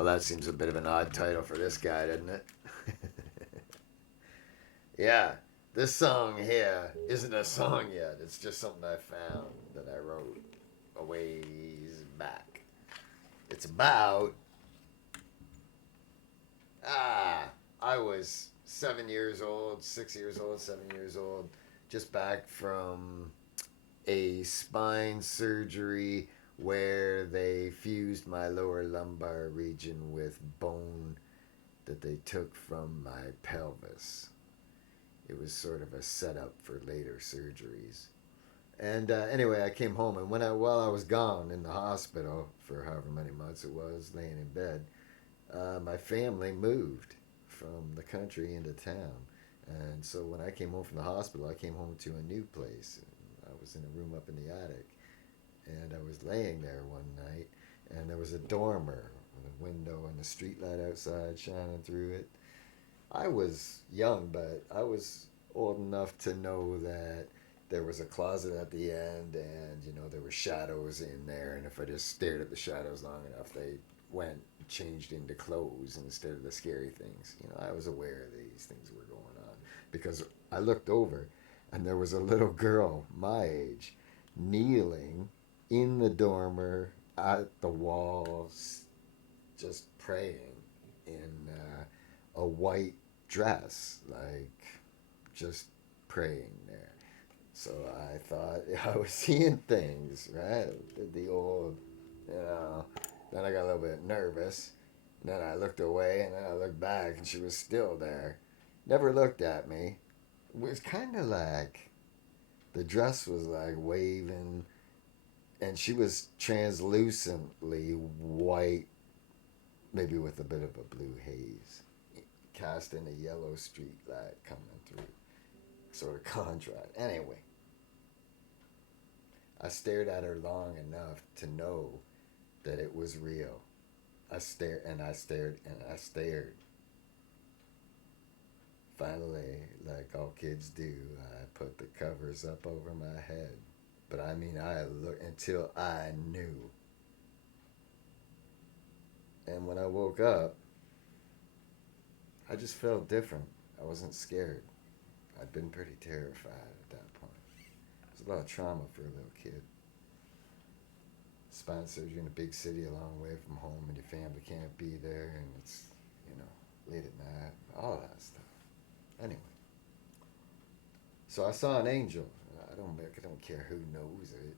Well, that seems a bit of an odd title for this guy, doesn't it? Yeah, this song here isn't a song yet. It's just something I found that I wrote a ways back. It's about ah, I was 7 years old, 6 years old, 7 years old, just back from a spine surgery where they fused my lower lumbar region with bone that they took from my pelvis. It was sort of a setup for later surgeries. And anyway, I came home, and while I was gone in the hospital for however many months it was, laying in bed, my family moved from the country into town. And so when I came home from the hospital, I came home to a new place. I was in a room up in the attic, and I was laying there one night, and there was a dormer with a window and a street light outside shining through it. I was young, but I was old enough to know that there was a closet at the end, and there were shadows in there, and if I just stared at the shadows long enough, they went and changed into clothes instead of the scary things. I was aware of these things were going on because I looked over, and there was a little girl my age kneeling in the dormer at the walls, just praying in a white dress, like just praying there. So I thought I was seeing things, right? The old, you know. Then I got a little bit nervous. And then I looked away, and then I looked back, and she was still there. Never looked at me. It was kind of like the dress was like waving, and she was translucently white, maybe with a bit of a blue haze, casting a yellow street light coming through, sort of contrast. Anyway, I stared at her long enough to know that it was real. I stared and I stared and I stared. Finally, like all kids do, I put the covers up over my head. But I mean, I looked until I knew. And when I woke up, I just felt different. I wasn't scared. I'd been pretty terrified at that point. It was a lot of trauma for a little kid. Spine surgery in a big city a long way from home, and your family can't be there, and it's, late at night, all that stuff. Anyway, so I saw an angel. I don't care who knows it.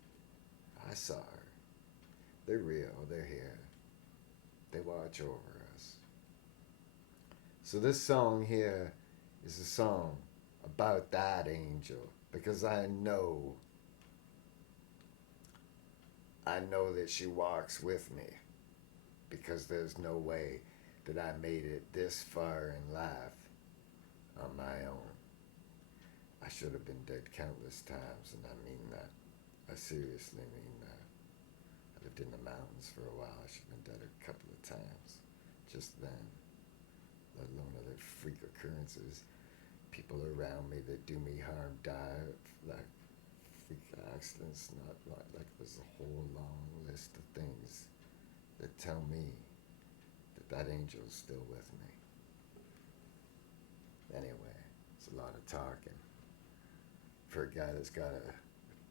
I saw her. They're real. They're here. They watch over us. So this song here is a song about that angel, because I know that she walks with me, because there's no way that I made it this far in life on my own. I should have been dead countless times, and I mean that. I seriously mean that. I lived in the mountains for a while. I should have been dead a couple of times just then, let alone other freak occurrences. People around me that do me harm die like freak accidents, not like there's a whole long list of things that tell me that angel's still with me. Anyway, it's a lot of talking for a guy that's got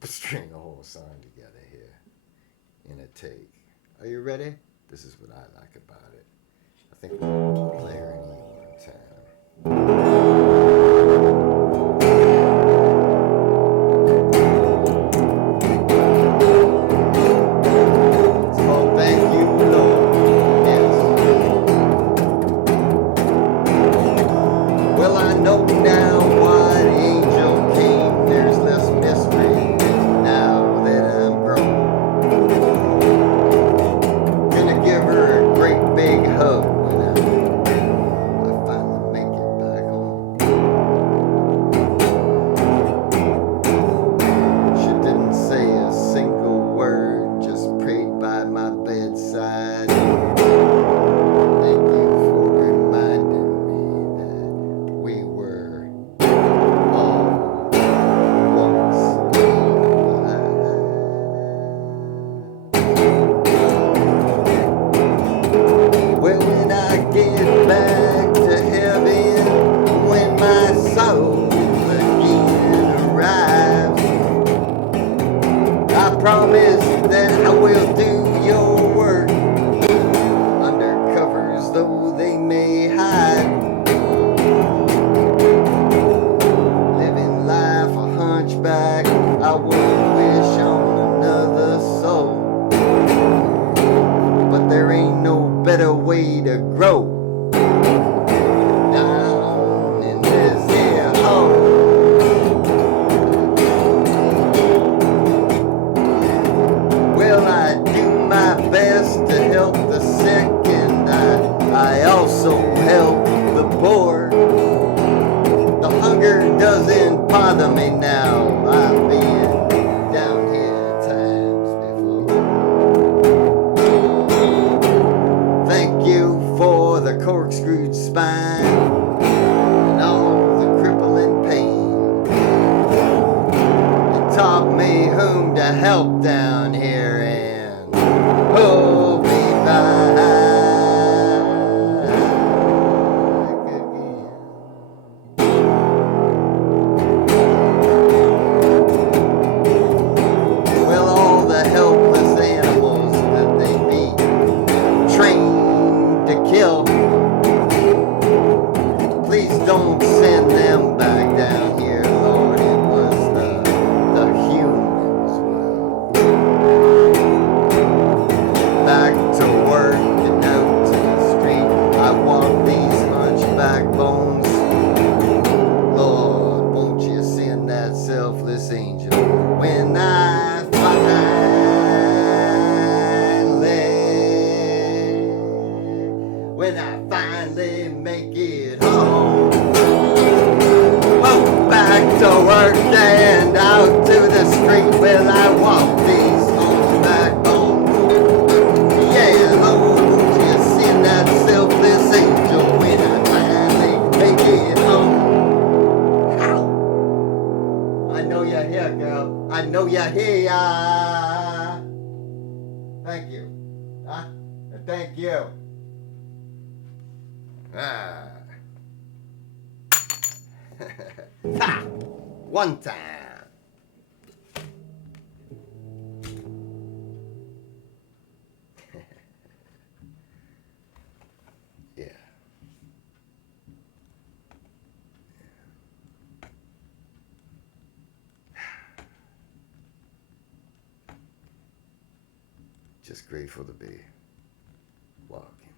to string a whole song together here in a take. Are you ready? This is what I like about it. I think we'll play her in E one time. Big hug when I finally make it back home. way to grow. Down in this here hole. Well, I do my best to help the sick, and I also help the poor. The hunger doesn't bother me now. I've been down here times before. Thank you for the corkscrewed spine and all the crippling pain. It taught me whom to help down here and hold me back again. Well, all the helpless animals that they beat, trained to kill, please don't send them back down here, Lord. It was the humans will. Back to work and out to the street, I walk these hunchback bones. Lord, won't you send that selfless angel when I finally make it home. Oh, back to work and out to the street. Well, I walk these hunchback bones. Yeah, Lord, won't you send that selfless angel when I finally make it home. Ow. I know you're here, girl. I know you're here. Thank you. Huh? Thank you. Ah. Ha! One time. Yeah. Just grateful to be walking.